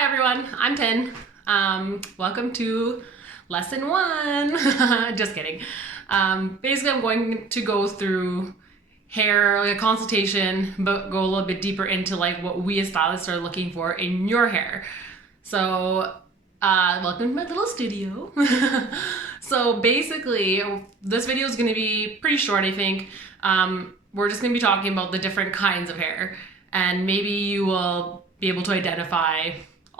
Hi everyone, I'm Tin. Welcome to lesson 1. Just kidding. Basically, I'm going to go through hair, like a consultation, but go a little bit deeper into like what we as stylists are looking for in your hair. So, welcome to my little studio. So basically, this video is going to be pretty short, I think. We're just going to be talking about the different kinds of hair, and maybe you will be able to identify,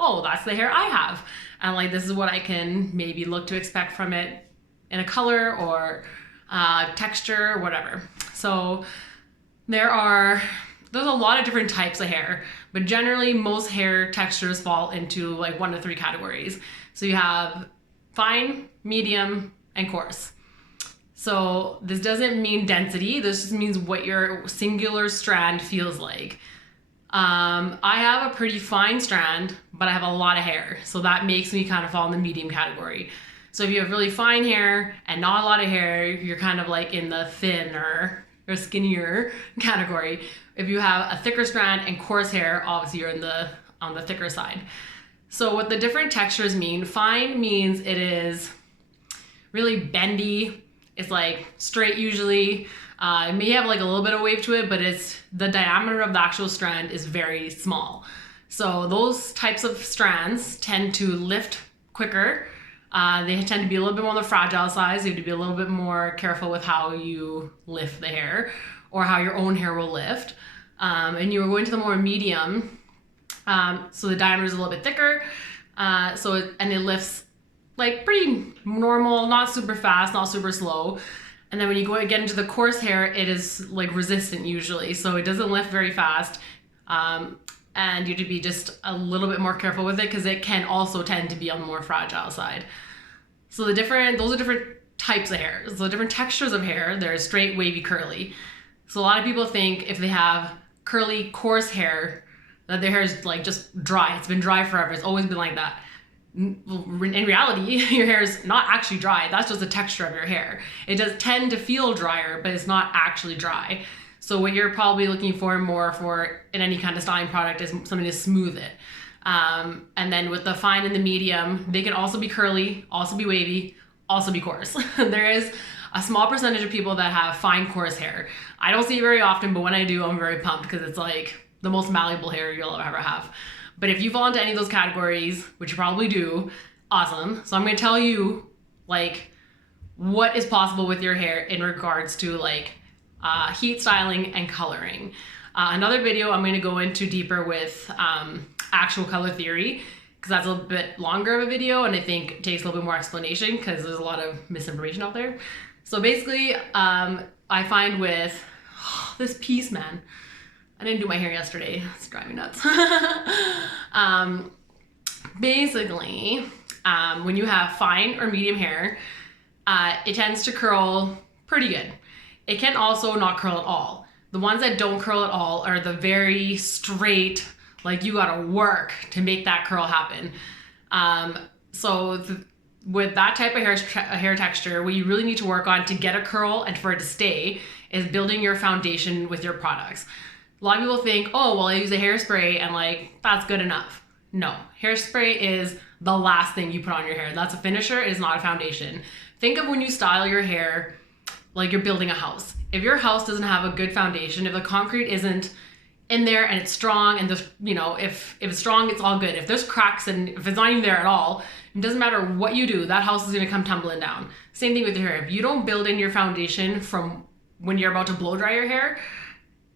oh, that's the hair I have, and like this is what I can maybe look to expect from it in a color or texture or whatever. So there's a lot of different types of hair, but generally most hair textures fall into like 1 to 3 categories. So you have fine, medium, and coarse. So this doesn't mean density, this just means what your singular strand feels like. I have a pretty fine strand, but I have a lot of hair, so that makes me kind of fall in the medium category. So if you have really fine hair and not a lot of hair, you're kind of like in the thinner or skinnier category. If you have a thicker strand and coarse hair, obviously you're on the thicker side. So what the different textures mean, fine means it is really bendy. It's like straight usually. It may have like a little bit of wave to it, but the diameter of the actual strand is very small. So those types of strands tend to lift quicker. They tend to be a little bit more on the fragile side. So you have to be a little bit more careful with how you lift the hair or how your own hair will lift. And you are going to the more medium. So the diameter is a little bit thicker. And it lifts like pretty normal, not super fast, not super slow. And then when you get into the coarse hair, it is like resistant usually. So it doesn't lift very fast. And you have to be just a little bit more careful with it because it can also tend to be on the more fragile side. So those are different types of hair. So the different textures of hair, there's straight, wavy, curly. So a lot of people think if they have curly, coarse hair, that their hair is like just dry. It's been dry forever. It's always been like that. In reality, your hair is not actually dry. That's just the texture of your hair. It does tend to feel drier, but it's not actually dry. So what you're probably looking for more for in any kind of styling product is something to smooth it. And then with the fine and the medium, they can also be curly, also be wavy, also be coarse. There is a small percentage of people that have fine, coarse hair. I don't see it very often, but when I do, I'm very pumped because it's like the most malleable hair you'll ever have. But if you fall into any of those categories, which you probably do, awesome. So I'm going to tell you like what is possible with your hair in regards to like heat styling and coloring. Another video I'm going to go into deeper with actual color theory because that's a little bit longer of a video and I think it takes a little bit more explanation because there's a lot of misinformation out there. So basically, I find with this piece, man. I didn't do my hair yesterday. It's driving me nuts. Basically, when you have fine or medium hair, it tends to curl pretty good. It can also not curl at all. The ones that don't curl at all are the very straight, like you gotta work to make that curl happen. With that type of hair texture, what you really need to work on to get a curl and for it to stay is building your foundation with your products. A lot of people think, oh, well, I use a hairspray and like, that's good enough. No, hairspray is the last thing you put on your hair. That's a finisher, it is not a foundation. Think of when you style your hair like you're building a house. If your house doesn't have a good foundation, if the concrete isn't in there and it's strong and if it's strong, it's all good. If there's cracks and if it's not even there at all, it doesn't matter what you do, that house is gonna come tumbling down. Same thing with your hair. If you don't build in your foundation from when you're about to blow dry your hair,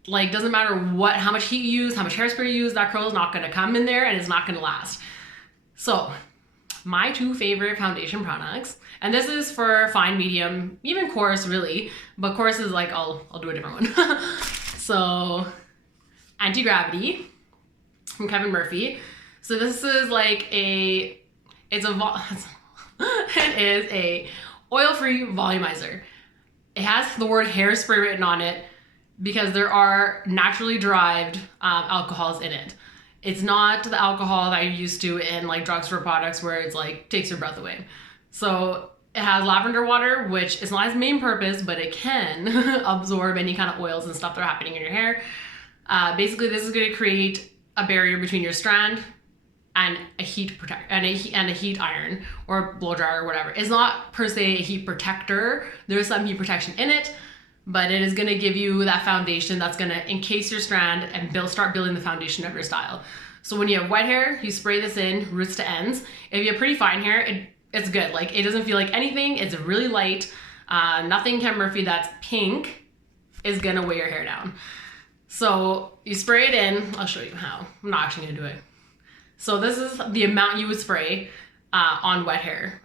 like doesn't matter how much heat you use, how much hairspray you use, that curl is not gonna come in there and it's not gonna last. So my 2 favorite foundation products, and this is for fine, medium, even coarse really, but coarse is like, I'll do a different one. So Anti-Gravity from Kevin Murphy. So this is like it is a oil-free volumizer. It has the word hairspray written on it, because there are naturally derived alcohols in it. It's not the alcohol that you're used to in like drugstore products where it's like takes your breath away. So it has lavender water, which is not its main purpose, but it can absorb any kind of oils and stuff that are happening in your hair. Basically, this is going to create a barrier between your strand and a heat iron or blow dryer or whatever. It's not per se a heat protector. There's some heat protection in it, but it is going to give you that foundation that's going to encase your strand and start building the foundation of your style. So when you have wet hair, you spray this in roots to ends. If you have pretty fine hair, it's good. Like, it doesn't feel like anything. It's really light. Nothing Ken Murphy that's pink is going to weigh your hair down. So you spray it in. I'll show you how. I'm not actually going to do it. So this is the amount you would spray on wet hair.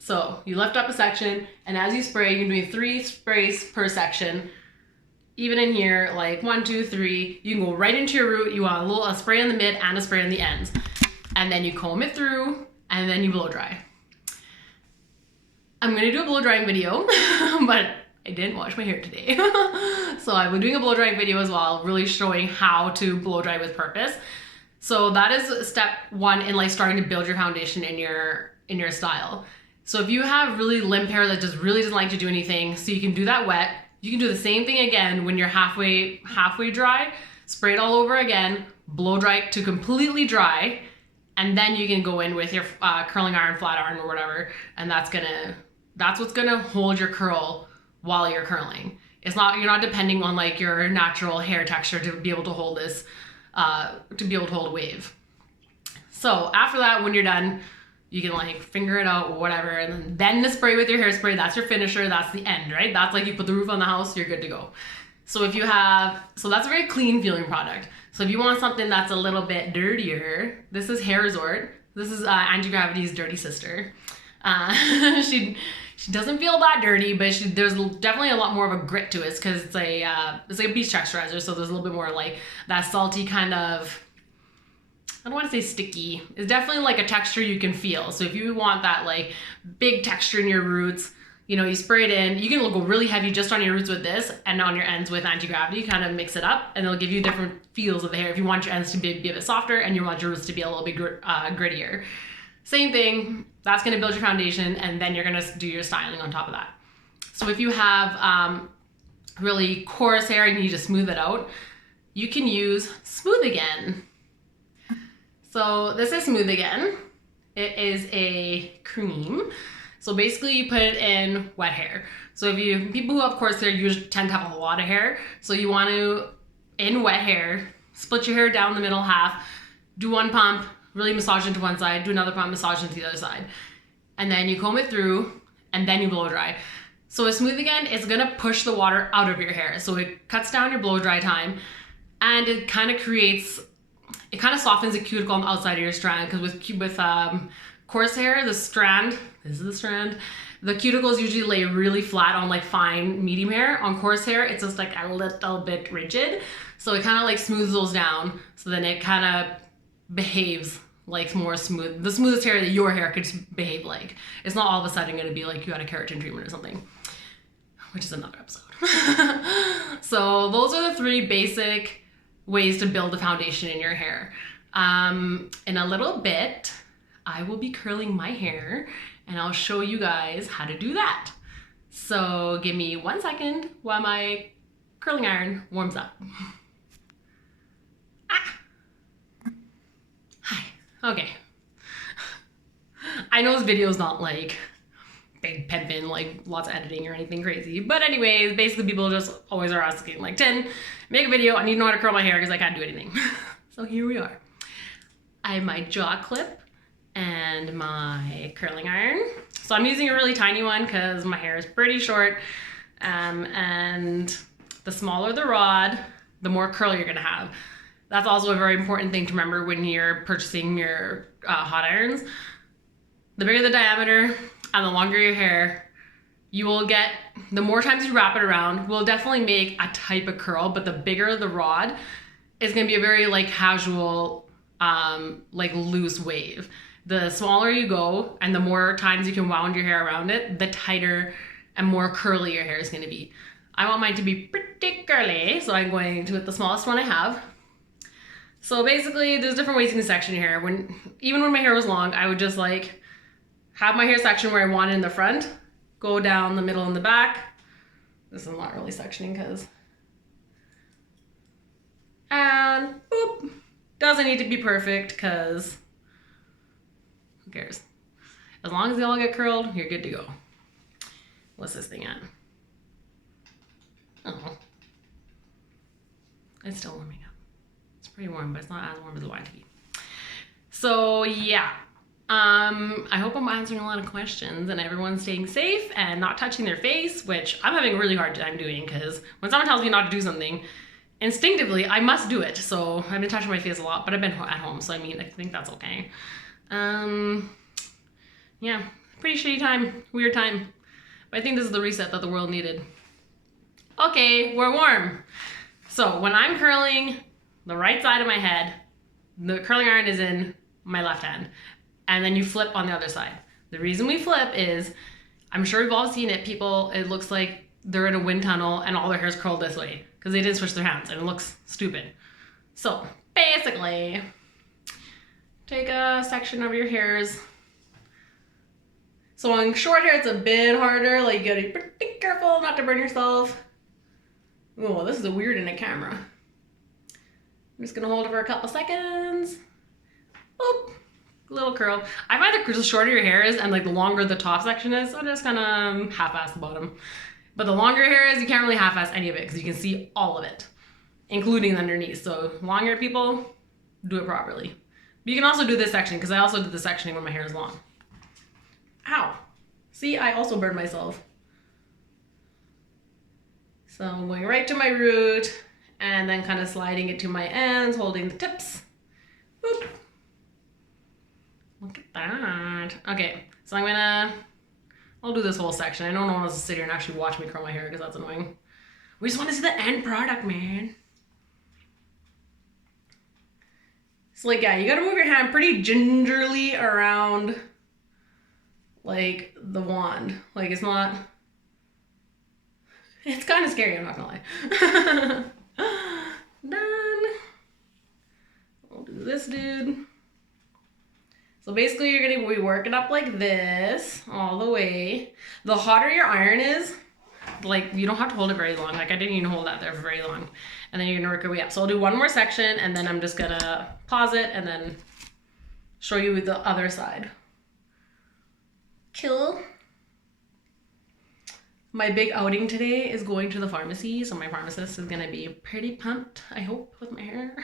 So you lift up a section, and as you spray, you're doing 3 sprays per section. Even in here, like 1, 2, 3, you can go right into your root. You want a spray in the mid and a spray on the ends. And then you comb it through, and then you blow dry. I'm gonna do a blow drying video, but I didn't wash my hair today. So I was doing a blow drying video as well, really showing how to blow dry with purpose. So that is step 1 in like starting to build your foundation in your style. So if you have really limp hair that just really doesn't like to do anything, so you can do that wet. You can do the same thing again when you're halfway dry, spray it all over again, blow dry to completely dry, and then you can go in with your curling iron, flat iron, or whatever, and that's what's gonna hold your curl while you're curling. You're not depending on like your natural hair texture to be able to hold this, to be able to hold a wave. So after that, when you're done, you can like finger it out or whatever, and then the spray with your hairspray, that's your finisher, that's the end, right? That's like you put the roof on the house, you're good to go. So that's a very clean feeling product. So if you want something that's a little bit dirtier, this is Hair Resort. This is Anti-Gravity's dirty sister. She doesn't feel that dirty, but there's definitely a lot more of a grit to it because it's like a beach texturizer, so there's a little bit more like that salty kind of, I don't want to say sticky. It's definitely like a texture you can feel. So if you want that like big texture in your roots, you spray it in. You can go really heavy just on your roots with this and on your ends with Anti-Gravity, kind of mix it up, and it'll give you different feels of the hair if you want your ends to be a bit softer and you want your roots to be a little bit grittier. Same thing, that's going to build your foundation, and then you're going to do your styling on top of that. So if you have really coarse hair and you need to smooth it out, you can use Smooth Again. So this is Smooth Again. It is a cream. So basically you put it in wet hair. So people who have coarse hair usually tend to have a lot of hair. So you want to, in wet hair, split your hair down the middle half, do 1 pump, really massage into one side, do another pump, massage into the other side. And then you comb it through, and then you blow dry. So with Smooth Again, it's gonna push the water out of your hair. So it cuts down your blow dry time, and it kind of softens the cuticle on the outside of your strand, because with coarse hair, this is the strand, the cuticles usually lay really flat on like fine medium hair. On coarse hair, it's just like a little bit rigid. So it kind of like smooths those down, so then it kind of behaves like more smooth, the smoothest hair that your hair could behave like. It's not all of a sudden going to be like you had a keratin treatment or something, which is another episode. So those are the 3 basic ways to build a foundation in your hair. In a little bit, I will be curling my hair, and I'll show you guys how to do that. So give me 1 second while my curling iron warms up. Okay. I know this video is not like big pimpin', like lots of editing or anything crazy, but anyways, basically people just always are asking like, Tin, make a video, I need to know how to curl my hair because I can't do anything. So here we are. I have my jaw clip and my curling iron. So I'm using a really tiny one because my hair is pretty short, and the smaller the rod, the more curl you're gonna have. That's also a very important thing to remember when you're purchasing your hot irons. The bigger the diameter and the longer your hair, you will get, the more times you wrap it around, will definitely make a type of curl, but the bigger the rod is gonna be a very like casual, like loose wave. The smaller you go and the more times you can wound your hair around it, the tighter and more curly your hair is gonna be. I want mine to be pretty curly, so I'm going to with the smallest one I have. So basically, there's different ways you can section your hair. Even when my hair was long, I would just like have my hair section where I want it in the front, go down the middle and the back. This is not really sectioning and boop. Doesn't need to be perfect because Who cares? As long as they all get curled, you're good to go. What's this thing at? Oh. It's still warming up. It's pretty warm, but it's not as warm as I want it to be. So yeah. I hope I'm answering a lot of questions and everyone's staying safe and not touching their face, which I'm having a really hard time doing because when someone tells me not to do something, instinctively I must do it. So I've been touching my face a lot, but I've been at home, so I mean, I think that's okay. Yeah, pretty shitty time, weird time. But I think this is the reset that the world needed. Okay, we're warm. So when I'm curling the right side of my head, the curling iron is in my left hand. And then you flip on the other side. The reason we flip is, I'm sure we've all seen it, people, it looks like they're in a wind tunnel and all their hair's curled this way because they didn't switch their hands and it looks stupid. So basically, take a section of your hairs. So on short hair, it's a bit harder, like you gotta be pretty careful not to burn yourself. Oh, this is weird in a camera. I'm just gonna hold it for a couple seconds. Boop. Little curl. I find the shorter your hair is and like the longer the top section is, so I just kind of half-ass the bottom. But the longer your hair is, you can't really half-ass any of it because you can see all of it, including underneath. So long hair people, do it properly. But you can also do this section because I also did the sectioning when my hair is long. Ow. See, I also burned myself. So I'm going right to my root and then kind of sliding it to my ends, holding the tips. Boop. Look at that. Okay, so I'll do this whole section. I know no one wants to sit here and actually watch me curl my hair because that's annoying. We just want to see the end product, man. So like, yeah, you gotta move your hand pretty gingerly around like the wand. Like it's kind of scary, I'm not gonna lie. Done. I'll do this dude. So basically you're gonna be working up like this all the way. The hotter your iron is, like you don't have to hold it very long. Like I didn't even hold that there for very long. And then you're gonna work your way up. So I'll do one more section and then I'm just gonna pause it and then show you the other side. Cool. My big outing today is going to the pharmacy. So my pharmacist is gonna be pretty pumped, I hope, with my hair.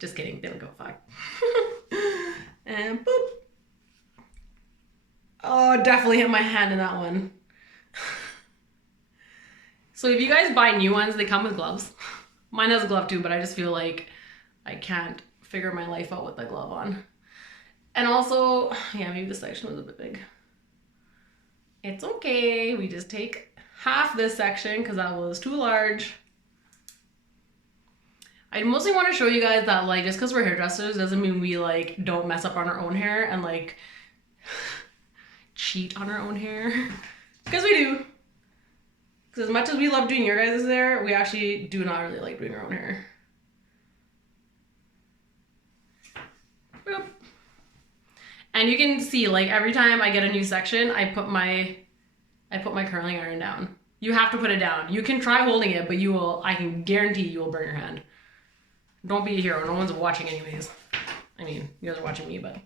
Just kidding, they don't give a fuck. And boop. Oh, definitely hit my hand in that one. So if you guys buy new ones, they come with gloves. Mine has a glove too, but I just feel like I can't figure my life out with the glove on. And also, yeah, maybe this section was a bit big. It's okay, we just take half this section because that was too large. I mostly want to show you guys that like just because we're hairdressers doesn't mean we like don't mess up on our own hair and like cheat on our own hair. Because we do. Because as much as we love doing your guys' hair, we actually do not really like doing our own hair. Boop. And you can see like every time I get a new section, I put my curling iron down. You have to put it down. You can try holding it, but I can guarantee you will burn your hand. Don't be a hero. No one's watching anyways. I mean, you guys are watching me, but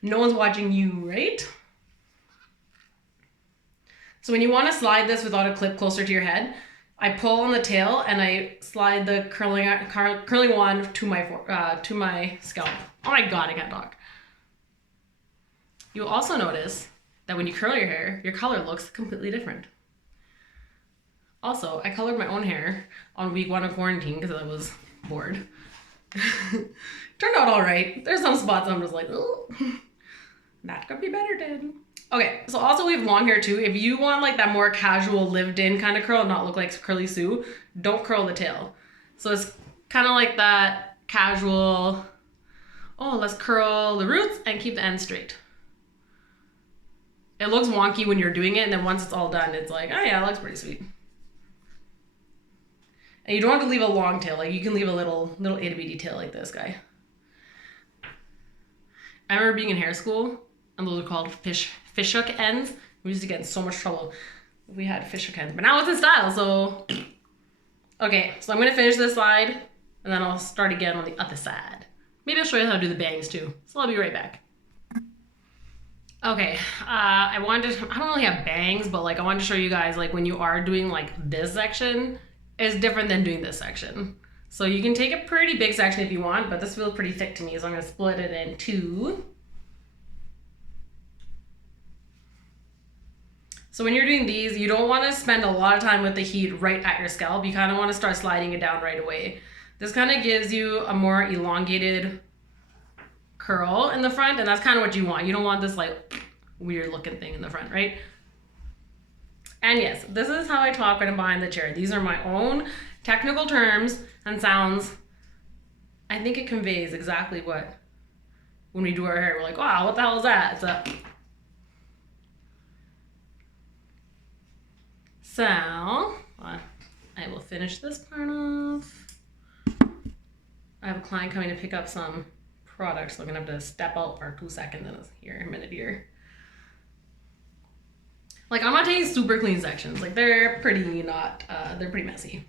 no one's watching you, right? So when you want to slide this without a clip closer to your head, I pull on the tail and I slide the curling wand to my scalp. Oh my god, I can't talk. You'll also notice that when you curl your hair, your color looks completely different. Also, I colored my own hair on week 1 of quarantine because I was bored. Turned out all right. There's some spots I'm just like, oh, that could be better, then. Okay, so also we have long hair too. If you want like that more casual lived in kind of curl and not look like Curly Sue, don't curl the tail. So it's kind of like that casual, oh, let's curl the roots and keep the ends straight. It looks wonky when you're doing it, and then once it's all done, it's like, oh yeah, it looks pretty sweet. And you don't have to leave a long tail. Like you can leave a little itty bitty tail like this guy. I remember being in hair school, and those are called fish hook ends. We used to get in so much trouble if we had fish hook ends, but now it's in style. So, okay, so I'm gonna finish this side, and then I'll start again on the other side. Maybe I'll show you how to do the bangs too. So I'll be right back. Okay, I don't really have bangs, but like I wanted to show you guys like when you are doing like this section is different than doing this section. So you can take a pretty big section if you want, but this feels pretty thick to me, so I'm gonna split it in two. So when you're doing these, you don't want to spend a lot of time with the heat right at your scalp. You kind of want to start sliding it down right away. This kind of gives you a more elongated curl in the front, and that's kind of what you want. You don't want this like weird looking thing in the front, right? And yes, this is how I talk when I'm behind the chair. These are my own technical terms and sounds. I think it conveys exactly what, when we do our hair, we're like, wow, what the hell is that? So I will finish this part off. I have a client coming to pick up some products, so I'm gonna have to step out for 2 seconds in a minute here. Like I'm not taking super clean sections. Like they're pretty messy.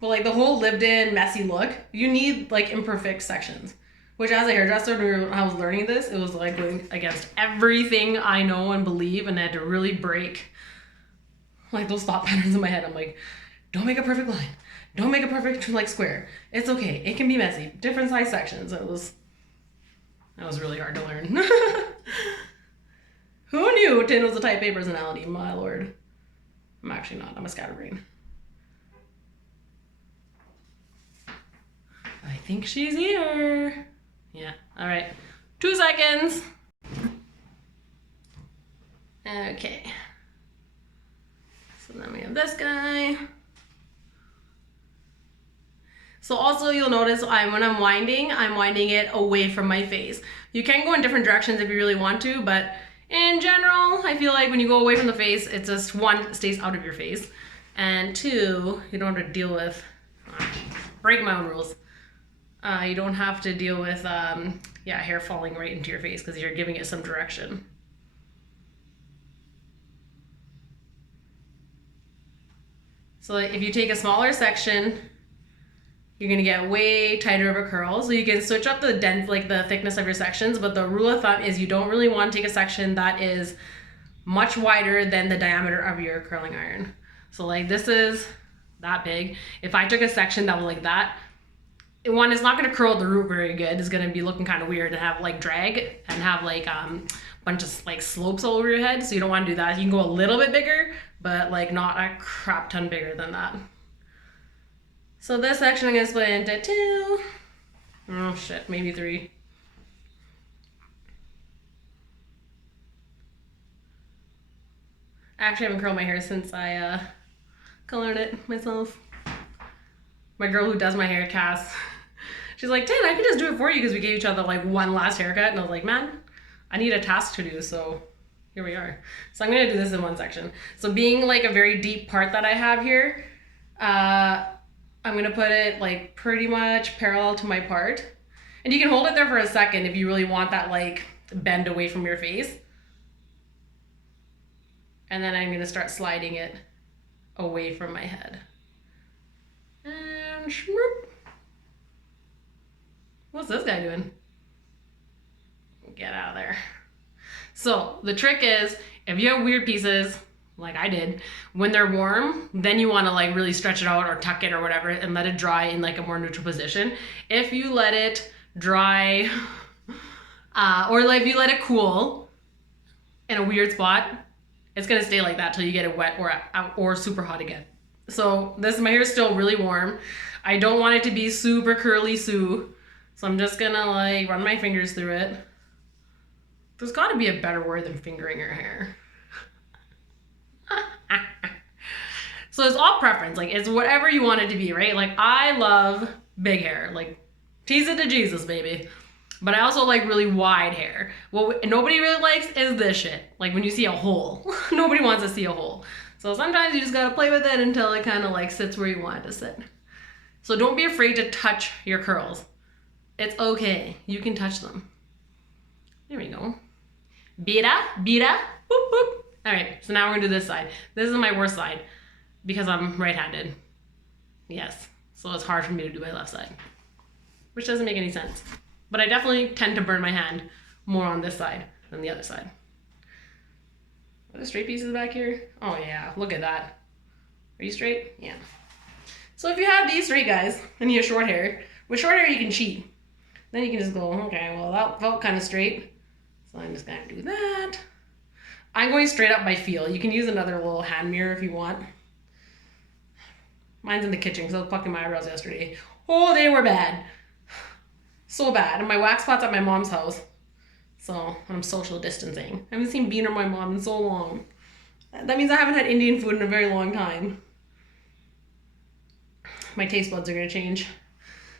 But like the whole lived in messy look, you need like imperfect sections. Which as a hairdresser, when I was learning this, it was like going against everything I know and believe, and I had to really break like those thought patterns in my head. I'm like, don't make a perfect line. Don't make a perfect like square. It's okay. It can be messy. Different size sections. That was really hard to learn. Who knew tin was a type A personality? My lord. I'm actually not. I'm a scatterbrain. I think she's here. Yeah. All right. 2 seconds. Okay. So then we have this guy. So also you'll notice when I'm winding it away from my face. You can go in different directions if you really want to, but in general, I feel like when you go away from the face, it's just one, stays out of your face, and two, you don't have to deal with, break my own rules. You don't have to deal with, hair falling right into your face because you're giving it some direction. So if you take a smaller section, you're gonna get way tighter of a curl. So you can switch up the depth, like the thickness of your sections, but the rule of thumb is you don't really want to take a section that is much wider than the diameter of your curling iron. So like this is that big. If I took a section that was like that, one is not gonna curl the root very good. It's gonna be looking kind of weird and have like drag and have like a bunch of like slopes all over your head. So you don't wanna do that. You can go a little bit bigger, but like not a crap ton bigger than that. So this section I'm gonna split into 2. Oh shit, maybe 3. Actually, I haven't curled my hair since I colored it myself. My girl who does my hair, Cass, she's like, Tin, I can just do it for you because we gave each other like one last haircut. And I was like, man, I need a task to do, so here we are. So I'm gonna do this in one section. So being like a very deep part that I have here, I'm gonna put it like pretty much parallel to my part. And you can hold it there for a second if you really want that like bend away from your face. And then I'm gonna start sliding it away from my head. And shmoop. What's this guy doing? Get out of there. So the trick is, if you have weird pieces, like I did, when they're warm, then you want to like really stretch it out or tuck it or whatever and let it dry in like a more neutral position. If you let it dry or like if you let it cool in a weird spot, it's gonna stay like that till you get it wet or super hot again. So my hair is still really warm. I don't want it to be super curly Sue, so I'm just gonna like run my fingers through it. There's gotta be a better word than fingering your hair. So it's all preference, like it's whatever you want it to be, right? Like I love big hair, like tease it to Jesus, baby. But I also like really wide hair. What nobody really likes is this shit. Like when you see a hole, nobody wants to see a hole. So sometimes you just gotta play with it until it kind of like sits where you want it to sit. So don't be afraid to touch your curls. It's okay, you can touch them. There we go. Bira, bira, boop, boop. All right, so now we're gonna do this side. This is my worst side because I'm right-handed. Yes, so it's hard for me to do my left side, which doesn't make any sense. But I definitely tend to burn my hand more on this side And the other side. Are there straight pieces back here? Oh yeah, look at that. Are you straight? Yeah. So if you have these straight guys and you have short hair, with short hair you can cheat. Then you can just go, okay, well that felt kind of straight. So I'm just gonna do that. I'm going straight up by feel. You can use another little hand mirror if you want. Mine's in the kitchen because I was plucking my eyebrows yesterday. Oh, they were bad. So bad. And my wax spot's at my mom's house. So I'm social distancing. I haven't seen Bean or my mom in so long. That means I haven't had Indian food in a very long time. My taste buds are gonna change.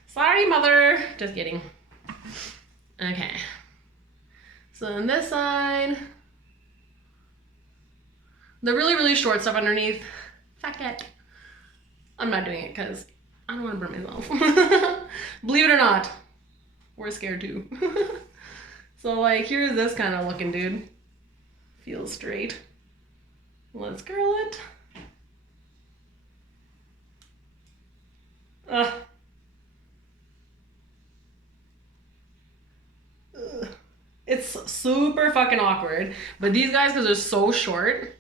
Sorry, mother. Just kidding. Okay. So on this side, the really, really short stuff underneath, fuck it. I'm not doing it because I don't want to burn myself. Believe it or not, we're scared too. So like, here's this kind of looking dude. Feels straight. Let's curl it. Ugh. It's super fucking awkward. But these guys, because they're so short,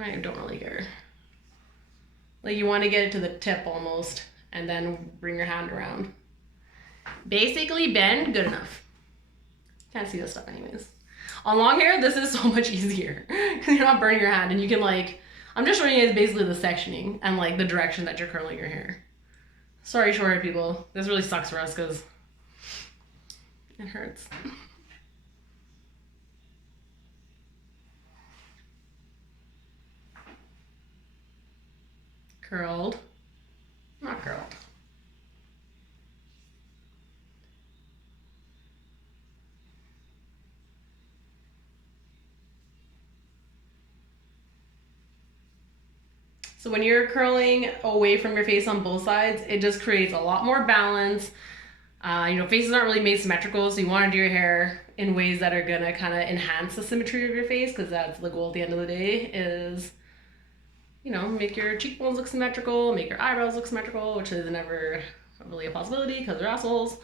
I don't really care. Like you want to get it to the tip almost and then bring your hand around. Basically bend, good enough. Can't see this stuff anyways. On long hair, this is so much easier because you're not burning your hand and you can like, I'm just showing you guys basically the sectioning and like the direction that you're curling your hair. Sorry short hair people, this really sucks for us because it hurts. Curled, not curled. So when you're curling away from your face on both sides, it just creates a lot more balance. You know, faces aren't really made symmetrical, so you want to do your hair in ways that are gonna kind of enhance the symmetry of your face, because that's the goal at the end of the day is, you know, make your cheekbones look symmetrical, make your eyebrows look symmetrical, which is never really a possibility because they're assholes.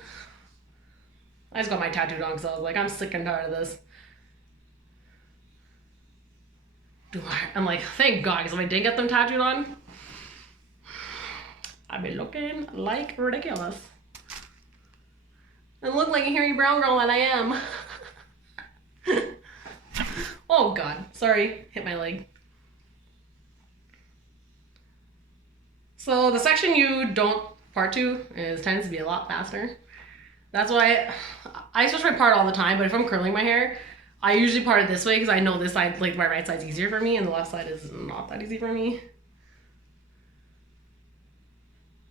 I just got my tattooed on because I was like, I'm sick and tired of this. I'm like, thank God, because if I didn't get them tattooed on, I'd be looking like ridiculous. I look like a hairy brown girl that I am. Oh God, sorry, hit my leg. So the section you don't part to tends to be a lot faster. That's why I switch my part all the time, but if I'm curling my hair, I usually part it this way because I know this side, like my right side's easier for me and the left side is not that easy for me.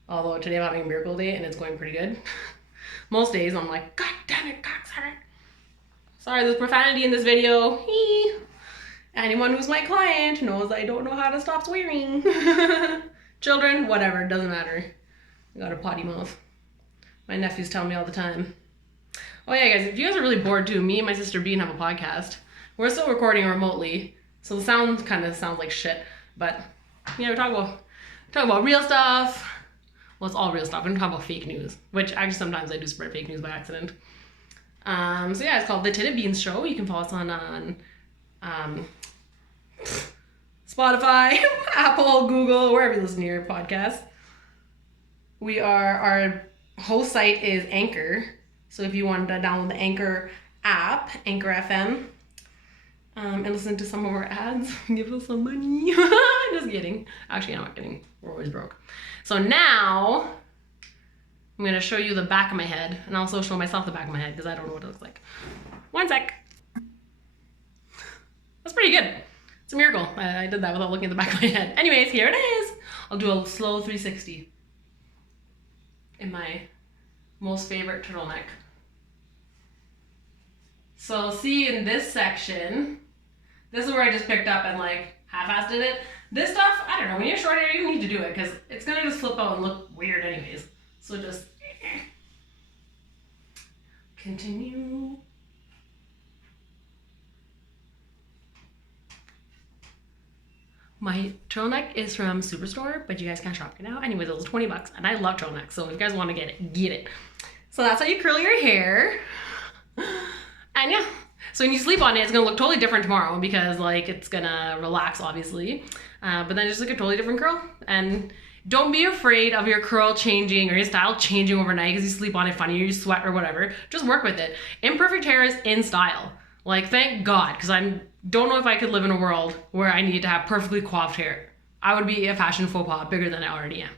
Although today I'm having a miracle day and it's going pretty good. Most days I'm like, God damn it, cocksucker. Sorry, there's profanity in this video. Anyone who's my client knows I don't know how to stop swearing. Children, whatever, doesn't matter. I got a potty mouth. My nephews tell me all the time. Oh yeah, guys, if you guys are really bored too, me and my sister Bean have a podcast. We're still recording remotely, so the sound kind of sounds like shit, but yeah, we talk about real stuff. Well, it's all real stuff. We don't talk about fake news, which actually sometimes I do spread fake news by accident. So yeah, it's called The Titted Beans Show. You can follow us on Spotify, Apple, Google, wherever you listen to your podcast. Our host site is Anchor. So if you wanted to download the Anchor app, Anchor FM, and listen to some of our ads, give us some money. Just kidding. Actually, I'm not kidding. We're always broke. So now I'm going to show you the back of my head and also show myself the back of my head because I don't know what it looks like. One sec. That's pretty good. It's a miracle. I did that without looking at the back of my head. Anyways, here it is. I'll do a slow 360 in my most favorite turtleneck. So see in this section, this is where I just picked up and like half-assed did it. This stuff, I don't know, when you're short hair, you need to do it because it's gonna just flip out and look weird anyways. So just continue. My turtleneck is from Superstore, but you guys can't shop it now. Anyways, it was 20 bucks and I love turtlenecks, so if you guys want to get it, get it. So that's how you curl your hair. And yeah, So when you sleep on it, it's gonna look totally different tomorrow because like it's gonna relax, obviously. But then just like a totally different curl. And don't be afraid of your curl changing or your style changing overnight because you sleep on it funny or you sweat or whatever. Just work with it. Imperfect hair is in style. Like, thank God, because I don't know if I could live in a world where I need to have perfectly coiffed hair. I would be a fashion faux pas bigger than I already am.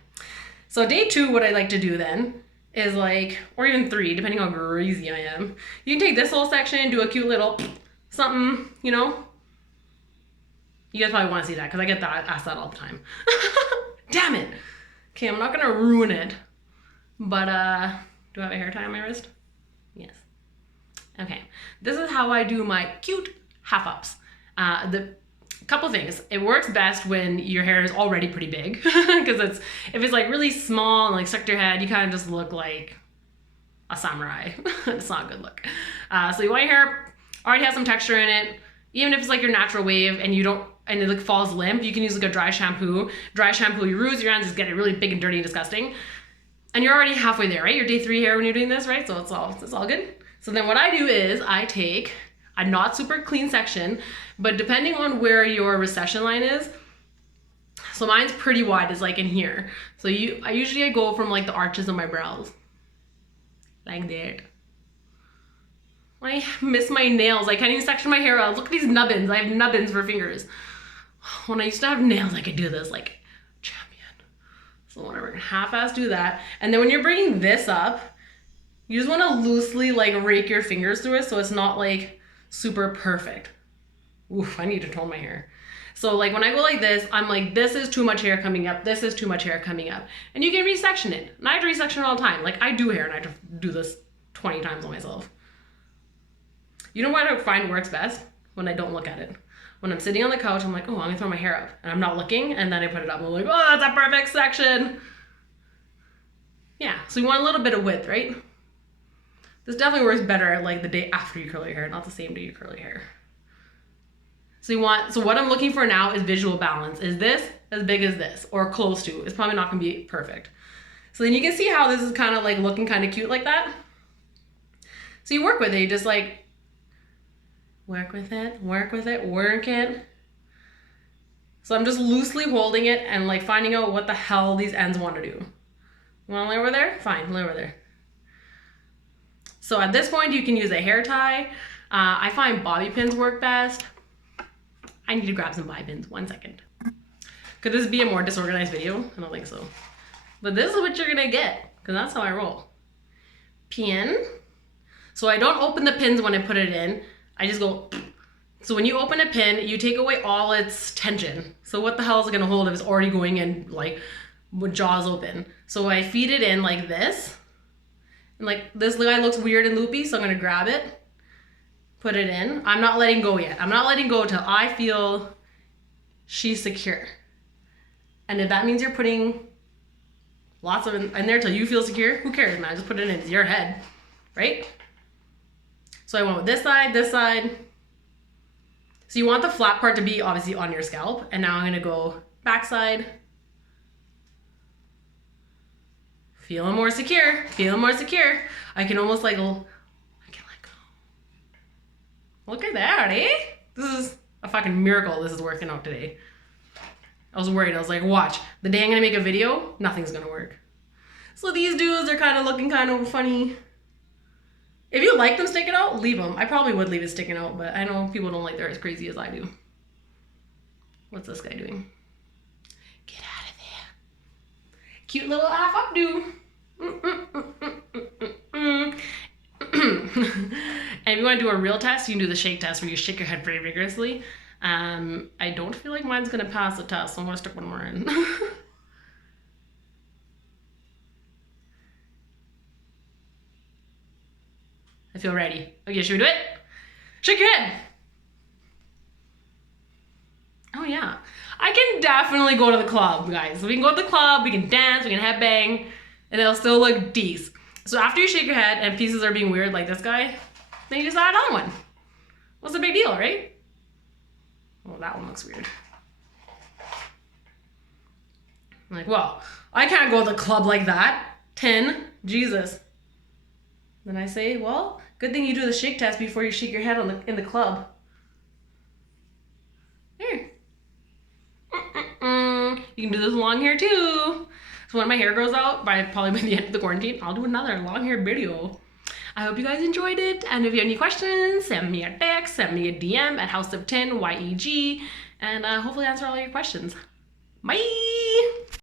So day 2, what I like to do then is like, or even 3, depending on how greasy I am. You can take this whole section, do a cute little something, you know. You guys probably want to see that because I get asked that all the time. Damn it. Okay, I'm not gonna ruin it. But do I have a hair tie on my wrist? Yes. Okay, this is how I do my cute half ups. The couple things. It works best when your hair is already pretty big because if it's like really small and like stuck to your head, you kind of just look like a samurai. It's not a good look. So you want your hair already has some texture in it. Even if it's like your natural wave and it like falls limp, you can use like a dry shampoo. Dry shampoo your roots, your ends, just get it really big and dirty and disgusting. And you're already halfway there, right? Your day 3 hair when you're doing this, right? So it's all good. So then what I do is I take a not super clean section, but depending on where your recession line is, so mine's pretty wide, it's like in here. So I usually go from like the arches of my brows, like that. I miss my nails. I can't even section my hair out. Look at these nubbins. I have nubbins for fingers. When I used to have nails, I could do this like champion. So whatever, half-ass do that. And then when you're bringing this up, you just want to loosely like rake your fingers through it so it's not like super perfect. Oof, I need to tone my hair. So like when I go like this, I'm like, this is too much hair coming up. This is too much hair coming up. And you can resection it. And I have to resection it all the time. Like I do hair and I have to do this 20 times on myself. You know what I find works best? When I don't look at it. When I'm sitting on the couch, I'm like, oh, I'm gonna throw my hair up. And I'm not looking, and then I put it up. I'm like, oh, that's a perfect section. Yeah, so you want a little bit of width, right? This definitely works better like the day after you curl your hair, not the same day you curl your hair. So what I'm looking for now is visual balance. Is this as big as this or close to? It's probably not gonna be perfect. So then you can see how this is kind of like looking kind of cute like that. So you work with it, you just like, work with it, work with it, work it. So I'm just loosely holding it and like finding out what the hell these ends want to do. You want to lay over there? Fine, lay over there. So at this point you can use a hair tie. I find bobby pins work best. I need to grab some bobby pins, 1 second. Could this be a more disorganized video? I don't think so. But this is what you're gonna get, because that's how I roll. Pin. So I don't open the pins when I put it in. I just go, so when you open a pin, you take away all its tension. So what the hell is it gonna hold if it's already going in like with jaws open? So I feed it in like this. And like this guy looks weird and loopy, so I'm gonna grab it, put it in. I'm not letting go yet. I'm not letting go till I feel she's secure. And if that means you're putting lots of in there till you feel secure, who cares, man? Just put it in, it's your head, right? So I went with this side. So you want the flat part to be obviously on your scalp. And now I'm gonna go backside. Feeling more secure, feeling more secure. I can almost like, I can let go. Look at that, eh? This is a fucking miracle this is working out today. I was worried, I was like, watch, the day I'm gonna make a video, nothing's gonna work. So these dudes are kind of looking kind of funny. If you like them sticking out, leave them. I probably would leave it sticking out, but I know people don't like they're as crazy as I do. What's this guy doing? Get out of there. Cute little half updo. And if you want to do a real test, you can do the shake test where you shake your head very vigorously. I don't feel like mine's gonna pass the test, so I'm gonna stick one more in. I feel ready. Okay, should we do it? Shake your head. Oh yeah. I can definitely go to the club, guys. We can go to the club, we can dance, we can headbang, and it'll still look decent. So after you shake your head and pieces are being weird like this guy, then you just add on one. What's the big deal, right? Well, that one looks weird. I'm like, well, I can't go to the club like that. 10, Jesus. Then I say, well, Good thing you do the shake test before you shake your head in the club. Here. You can do this long hair too. So when my hair grows out, probably by the end of the quarantine, I'll do another long hair video. I hope you guys enjoyed it. And if you have any questions, send me a text, send me a DM at House of Tin, YEG, and hopefully answer all your questions. Bye!